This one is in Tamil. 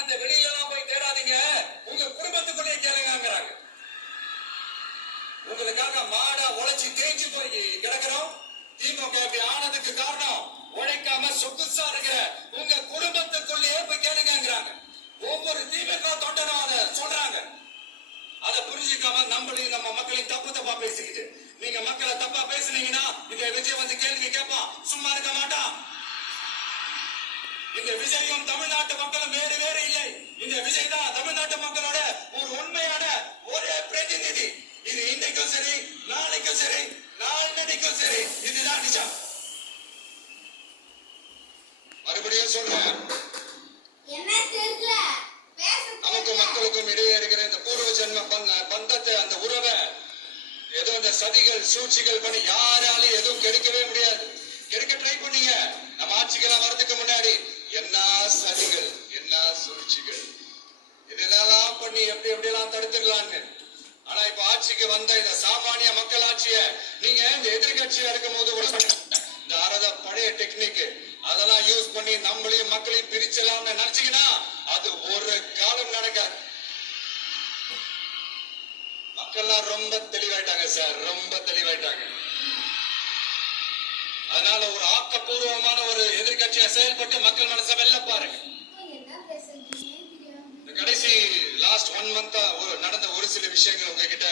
காரணத்தை வெளியில எல்லாம் போய் தேடாதீங்க, உங்க குடும்பத்துக்குள்ளே கேளுங்கிறாங்க. உங்களுக்காக மாடா உழைச்சி தேய்ச்சி போய் கிடக்கிறோம். திமுக இப்படி ஆனதுக்கு காரணம் உழைக்காம சொகுசா இருக்கிற உங்க குடும்பத்துக்குள்ளேயே போய் கேளுங்கிறாங்க. ஒவ்வொரு திமுக தொண்டனும் அதை சொல்றாங்க. அதை புரிஞ்சுக்காம நம்மளையும் நம்ம மக்களையும் தப்பு தப்பா பேசிக்கிட்டு நீங்க மக்களை தப்பா பேசுனீங்கன்னா இந்த விஜய் வந்து கேள்வி கேட்பான், சும்மா இருக்க மாட்டான். இந்த விஜயும் தமிழ்நாட்டு மக்களும் வேறு வேறு இல்லை. இந்த விஜய் தான் தமிழ்நாட்டு மக்களோட ஒரு உண்மையான ஒரே பிரதிநிதி. இது இன்னைக்கும் சரி, நாளைக்கும் சரி, நாளன்னைக்கும் சரி, இதுதான் நிஜம். மறுபடியும் சொல்றேன், நமக்கும் மக்களுக்கும் இடையே இருக்கிற இந்த பூர்வ ஜென்ம பந்தத்தை, அந்த உறவை ஏதோ இந்த சதிகள் சூழ்ச்சிகள் பண்ணி யாராலையும் எதுவும் கெடுக்கவே முடியாது. கெடுக்க ட்ரை பண்ணீங்க. நம்ம ஆட்சிக்கெல்லாம் வரதுக்கு முன்னாடி என்ன சதிகள், என்ன சூழ்ச்சிகள், இதெல்லாம் பண்ணி எப்படி எப்படியெல்லாம் தடுத்துடலான்னு. ஆனா இப்ப ஆட்சிக்கு வந்த இந்த சாமானிய மக்கள் ஆட்சிய நீங்க இந்த எதிர்கட்சியா இருக்கும் போது இந்த அறத பழைய டெக்னிக் அதெல்லாம் யூஸ் பண்ணி நம்மளையும் மக்களையும் பிரிச்சலாம்னு நினைச்சீங்கன்னா அது ஒரு காலம் நடக்காது. மக்கள்லாம் ரொம்ப தெளிவாயிட்டாங்க சார், ரொம்ப தெளிவாயிட்டாங்க. அதனால ஒரு ஆக்கப்பூர்வமான ஒரு எதிர்கட்சியா செயல்பட்டு மக்கள் மனசை வெல்ல பாருங்க. கடைசி லாஸ்ட் 1 மந்த் நடந்த ஒரு சில விஷயங்கள் உங்ககிட்ட